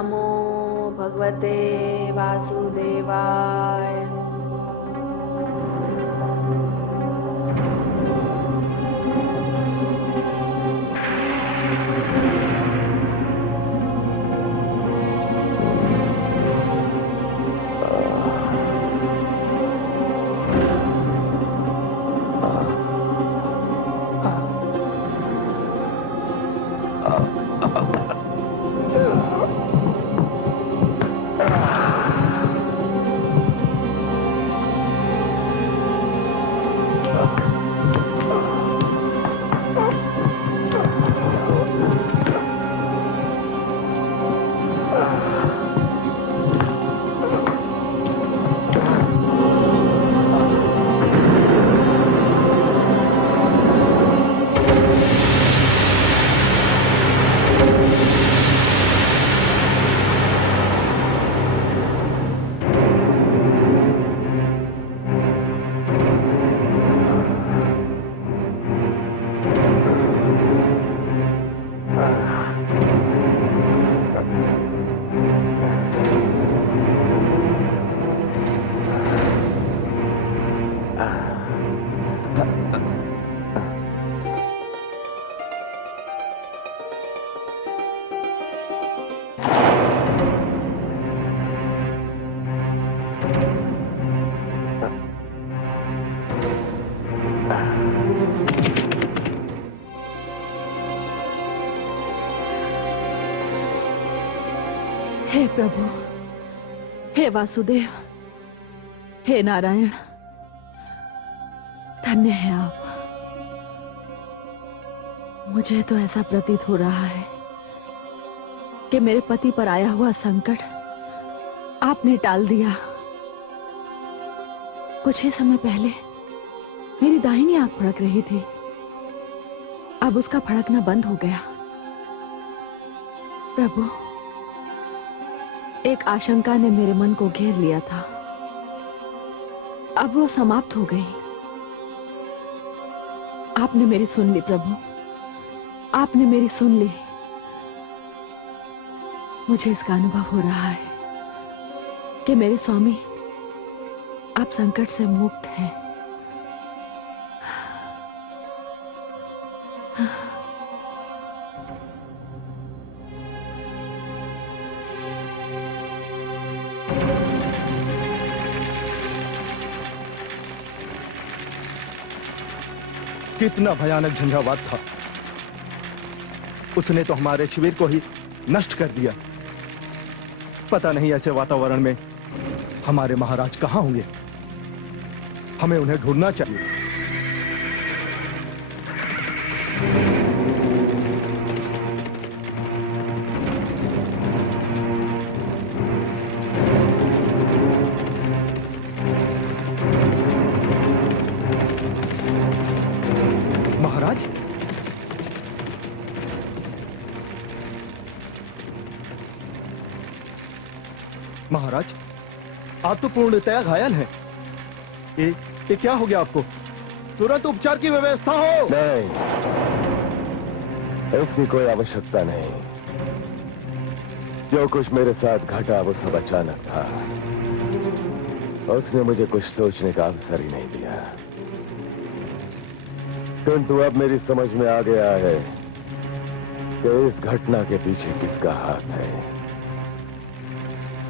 नमो भगवते वासुदेवाय। हे प्रभु, हे वासुदेव, हे नारायण, धन्य है आप। मुझे तो ऐसा प्रतीत हो रहा है कि मेरे पति पर आया हुआ संकट आपने टाल दिया। कुछ ही समय पहले मेरी दाहिनी आंख फड़क रही थी, अब उसका फड़कना बंद हो गया। प्रभु, एक आशंका ने मेरे मन को घेर लिया था, अब वो समाप्त हो गई। आपने मेरी सुन ली प्रभु, आपने मेरी सुन ली। मुझे इसका अनुभव हो रहा है कि मेरे स्वामी आप संकट से मुक्त हैं। कितना भयानक झंझावात था। उसने तो हमारे शिविर को ही नष्ट कर दिया। पता नहीं ऐसे वातावरण में हमारे महाराज कहां होंगे। हमें उन्हें ढूंढना चाहिए। महाराज, महाराज, आप तो पूर्णतया घायल हैं। ये क्या हो गया आपको? तुरंत उपचार की व्यवस्था हो। नहीं, इसकी कोई आवश्यकता नहीं। जो कुछ मेरे साथ घटा वो सब अचानक था। उसने मुझे कुछ सोचने का अवसर ही नहीं दिया। किंतु अब मेरी समझ में आ गया है कि इस घटना के पीछे किसका हाथ है।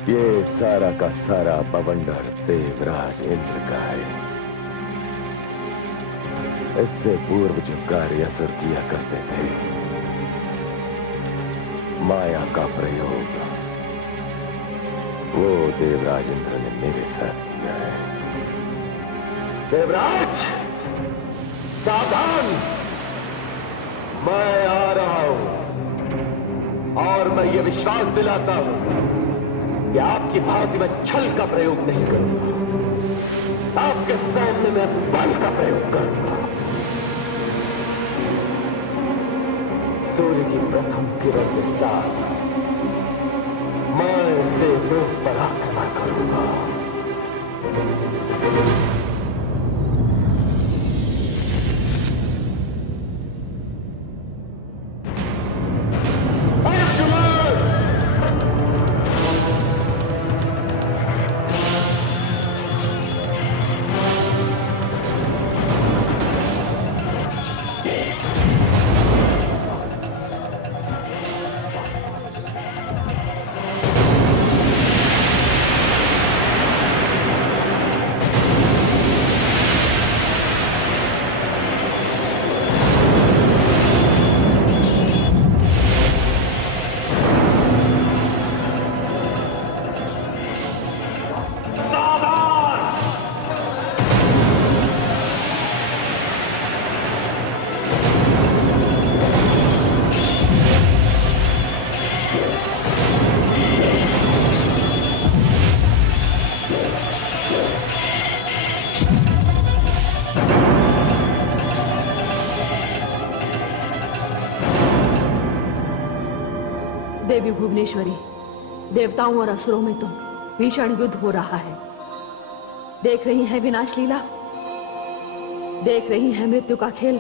ये सारा का सारा बवंडर देवराज इंद्र का है। इससे पूर्व जो कार्य असुर किया करते थे, माया का प्रयोग, वो देवराज इंद्र ने मेरे साथ किया है। देवराज, सावधान! मैं आ रहा हूं और मैं ये विश्वास दिलाता हूं कि आपकी भांति में छल का प्रयोग नहीं करूंगा। आपके सामने मैं बल का प्रयोग करूंगा। सूर्य की प्रथम किरण के साथ मैं देवलोक पर आक्रमण करूंगा। देवी भुवनेश्वरी, देवताओं और असुरों में तो भीषण युद्ध हो रहा है। देख रही हैं विनाश लीला, देख रही हैं मृत्यु का खेल।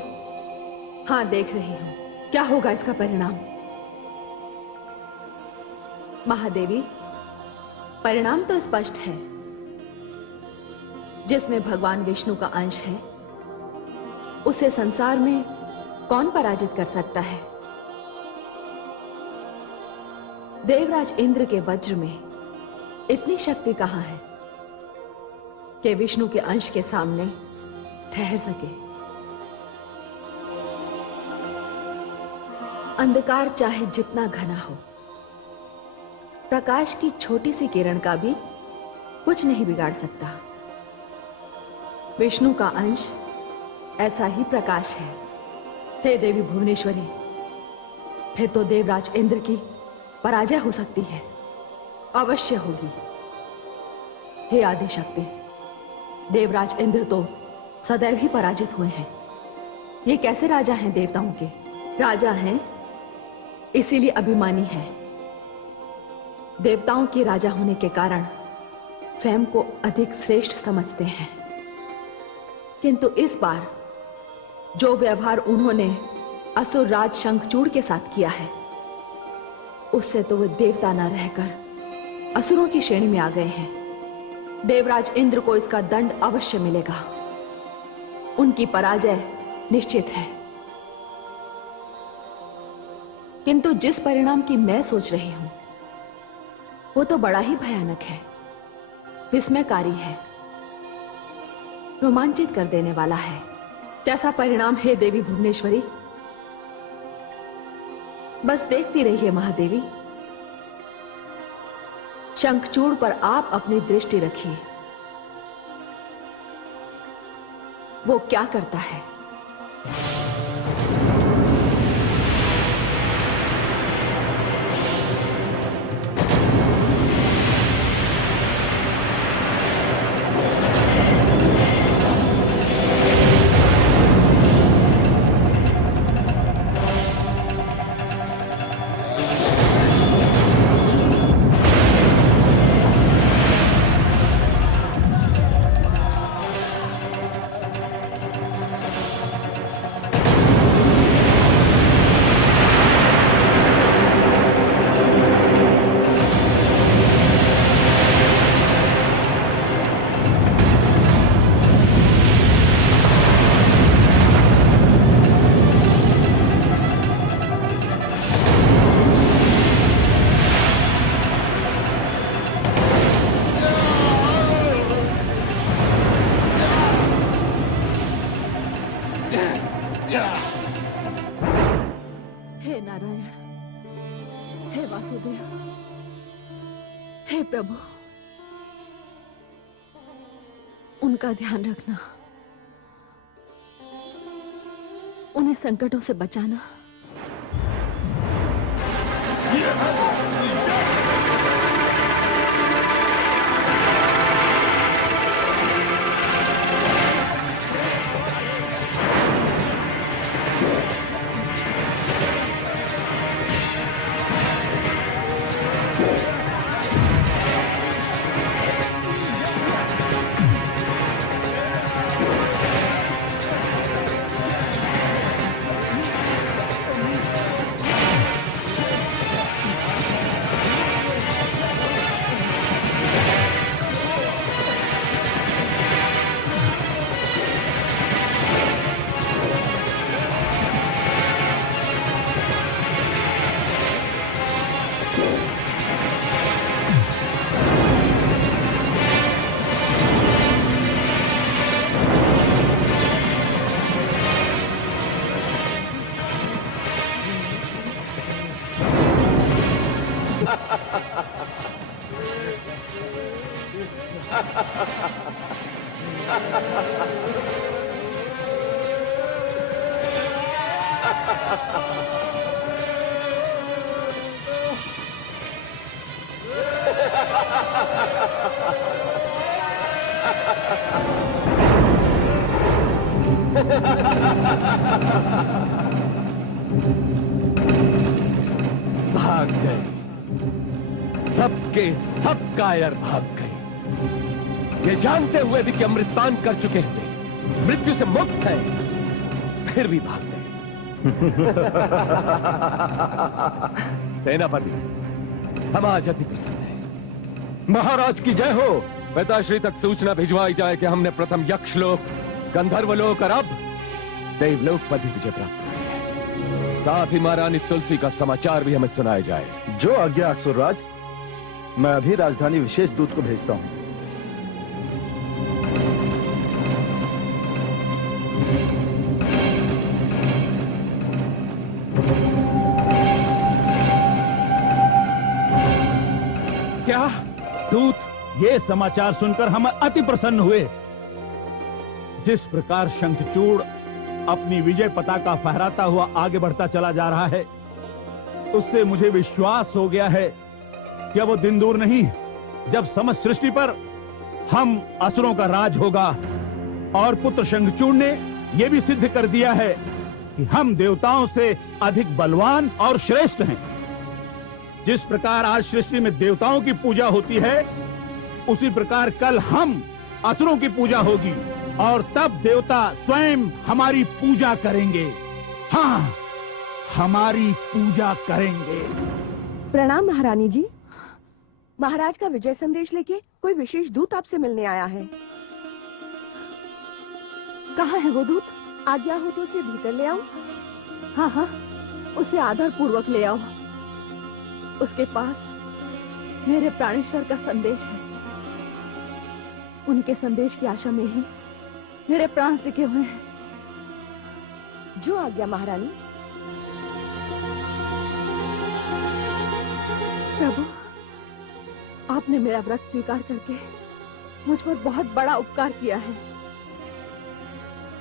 हाँ, देख रही हूं। क्या होगा इसका परिणाम? महादेवी, परिणाम तो स्पष्ट है। जिसमें भगवान विष्णु का अंश है, उसे संसार में कौन पराजित कर सकता है? देवराज इंद्र के वज्र में इतनी शक्ति कहां है कि विष्णु के अंश के सामने ठहर सके? अंधकार चाहे जितना घना हो, प्रकाश की छोटी सी किरण का भी कुछ नहीं बिगाड़ सकता। विष्णु का अंश ऐसा ही प्रकाश है। हे देवी भुवनेश्वरी, फिर तो देवराज इंद्र की पराजय हो सकती है, अवश्य होगी। हे आदिशक्ति, देवराज इंद्र तो सदैव ही पराजित हुए हैं। ये कैसे राजा हैं देवताओं के? राजा हैं इसीलिए अभिमानी हैं। देवताओं के राजा होने के कारण स्वयं को अधिक श्रेष्ठ समझते हैं। किंतु इस बार जो व्यवहार उन्होंने असुर राज शंखचूड़ के साथ किया है, उससे तो वे देवता न रहकर असुरों की श्रेणी में आ गए हैं। देवराज इंद्र को इसका दंड अवश्य मिलेगा। उनकी पराजय निश्चित है। किंतु जिस परिणाम की मैं सोच रही हूं, वो तो बड़ा ही भयानक है, विस्मयकारी है, रोमांचित कर देने वाला है। कैसा परिणाम है देवी भुवनेश्वरी? बस देखती रहिए महादेवी। शंखचूड़ पर आप अपनी दृष्टि रखिए, वो क्या करता है। हे नारायण, हे वासुदेव, हे प्रभु, उनका ध्यान रखना, उन्हें संकटों से बचाना। भाग गए। सबके सब कायर भाग गए। ये जानते हुए भी कि अमृतपान कर चुके हैं, मृत्यु से मुक्त है, फिर भी भाग गए। सेनापति, हम आज अति प्रसन्न हैं। महाराज की जय हो। पिताश्री तक सूचना भिजवाई जाए कि हमने प्रथम यक्षलोक, गंधर्वलोक और अब देवलोक पर भी विजय प्राप्त की है। साथ ही महारानी तुलसी का समाचार भी हमें सुनाया जाए। जो आज्ञा असुरराज, मैं अभी राजधानी विशेष दूत को भेजता हूं। क्या दूत? ये समाचार सुनकर हम अति प्रसन्न हुए। जिस प्रकार शंखचूड़ अपनी विजय पताका फहराता हुआ आगे बढ़ता चला जा रहा है, उससे मुझे विश्वास हो गया है कि वो दिन दूर नहीं जब समस्त सृष्टि पर हम असुरों का राज होगा। और पुत्र शंखचूड़ ने यह भी सिद्ध कर दिया है कि हम देवताओं से अधिक बलवान और श्रेष्ठ हैं। जिस प्रकार आज सृष्टि में देवताओं की पूजा होती है, उसी प्रकार कल हम असुरों की पूजा होगी और तब देवता स्वयं हमारी पूजा करेंगे। हाँ, हमारी पूजा करेंगे। प्रणाम महारानी जी। महाराज का विजय संदेश लेके कोई विशेष दूत आपसे मिलने आया है। कहाँ है वो दूत? आज्ञा हो तो उसे भीतर ले आओ। हाँ हाँ, उसे आदर पूर्वक ले आओ। उसके पास मेरे प्राणेश्वर का संदेश है। उनके संदेश की आशा में ही मेरे प्राण टिके हुए हैं। जो आज्ञा महारानी। प्रभु, आपने मेरा व्रत स्वीकार करके मुझ पर बहुत बड़ा उपकार किया है।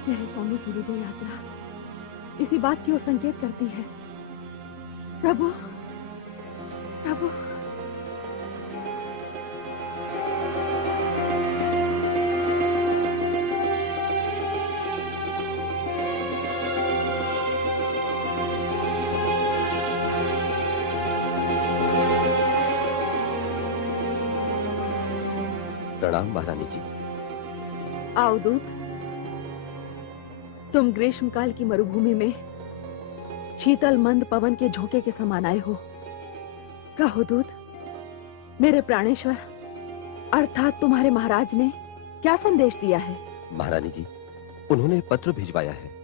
मेरे स्वामी की विजय यात्रा इसी बात की ओर संकेत करती है। प्रभु, प्रभु, प्रणाम महारानी जी। आओ दूत। तुम ग्रीष्मकाल की मरुभूमि में शीतल मंद पवन के झोंके के समान आए हो। कहो दूत, मेरे प्राणेश्वर अर्थात तुम्हारे महाराज ने क्या संदेश दिया है? महारानी जी, उन्होंने पत्र भिजवाया है।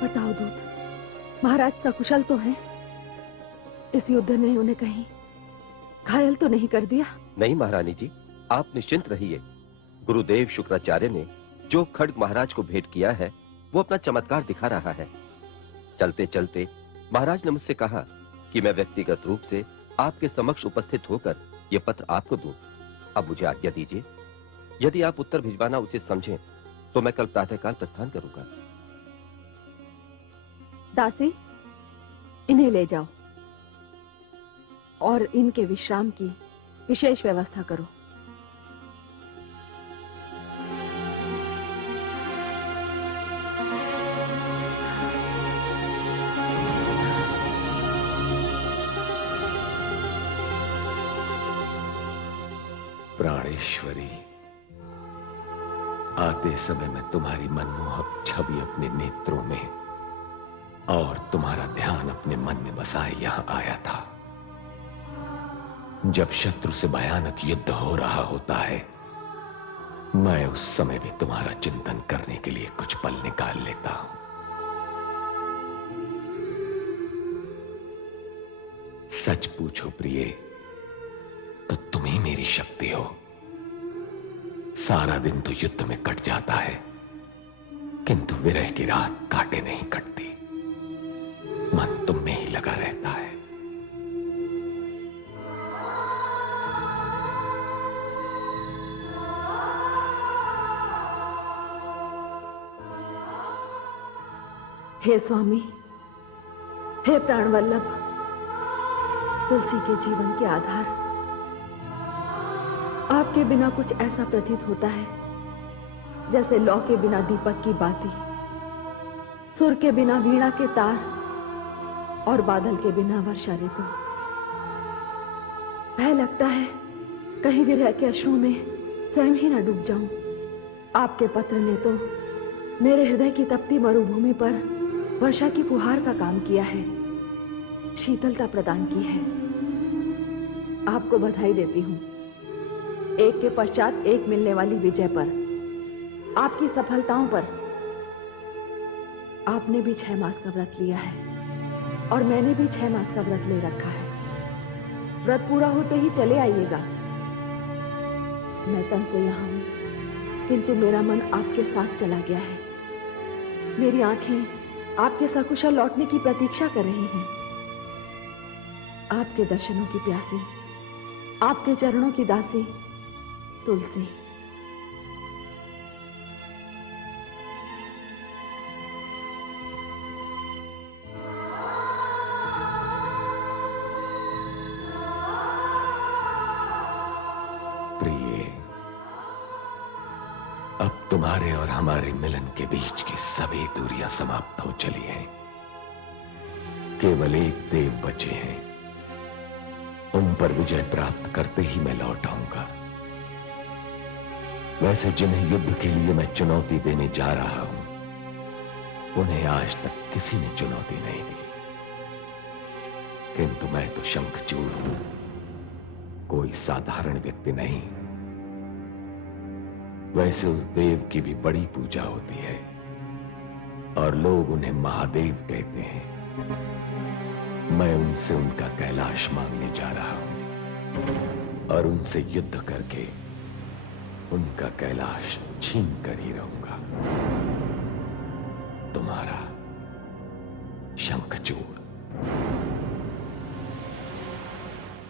बताओ दूत, महाराज सकुशल तो हैं? इस युद्ध ने उन्हें कहीं घायल तो नहीं कर दिया? नहीं महारानी जी, आप निश्चिंत रहिए। गुरुदेव शुक्राचार्य ने जो खड्ग महाराज को भेंट किया है, वो अपना चमत्कार दिखा रहा है। चलते चलते महाराज ने मुझसे कहा कि मैं व्यक्तिगत रूप से आपके समक्ष उपस्थित होकर यह पत्र आपको दूं। अब मुझे आज्ञा दीजिए। यदि आप उत्तर भिजवाना उचित समझें तो मैं कल प्रातःकाल प्रस्थान करूंगा। दासी, इन्हें ले जाओ और इनके विश्राम की विशेष व्यवस्था करो। प्राणेश्वरी, आते समय मैं तुम्हारी मनमोहक छवि अपने नेत्रों में और तुम्हारा ध्यान अपने मन में बसाए यहां आया था। जब शत्रु से भयानक युद्ध हो रहा होता है, मैं उस समय भी तुम्हारा चिंतन करने के लिए कुछ पल निकाल लेता हूं। सच पूछो प्रिय, तो तुम ही मेरी शक्ति हो। सारा दिन तो युद्ध में कट जाता है, किंतु विरह की रात काटे नहीं कटती। मन तुम में ही लगा रहता है। हे स्वामी, हे प्राणवल्लभ, तुलसी के जीवन के आधार। आपके बिना कुछ ऐसा प्रतीत होता है जैसे लौ के बिना दीपक की बाती, सुर के बिना वीणा के तार और बादल के बिना वर्षा ऋतु। भय लगता है कहीं विरह के अश्रुओं में स्वयं ही न डूब जाऊं। आपके पत्र ने तो मेरे हृदय की तपती मरुभूमि पर वर्षा की फुहार का काम किया है, शीतलता प्रदान की है। आपको बधाई देती हूं एक के पश्चात एक मिलने वाली विजय पर, आपकी सफलताओं पर। आपने भी 6 मास का व्रत लिया है और मैंने भी 6 मास का व्रत ले रखा है। व्रत पूरा होते ही चले आइएगा। मैं तन से यहां हूं, किंतु मेरा मन आपके साथ चला गया है। मेरी आंखें आपके सकुशल लौटने की प्रतीक्षा कर रही हैं। आपके दर्शनों की प्यासी, आपके चरणों की दासी तुलसी। प्रिय, अब तुम्हारे और हमारे मिलन के बीच की सभी दूरियां समाप्त हो चली हैं। केवल एक देव बचे हैं। उन पर विजय प्राप्त करते ही मैं लौट आऊंगा। वैसे जिन्हें युद्ध के लिए मैं चुनौती देने जा रहा हूं, उन्हें आज तक किसी ने चुनौती नहीं दी। किंतु मैं तो शंखचूड़ हूं, कोई साधारण व्यक्ति नहीं। वैसे उस देव की भी बड़ी पूजा होती है और लोग उन्हें महादेव कहते हैं। मैं उनसे उनका कैलाश मांगने जा रहा हूं और उनसे युद्ध करके उनका कैलाश छीन कर ही रहूंगा। तुम्हारा शंखचूड़।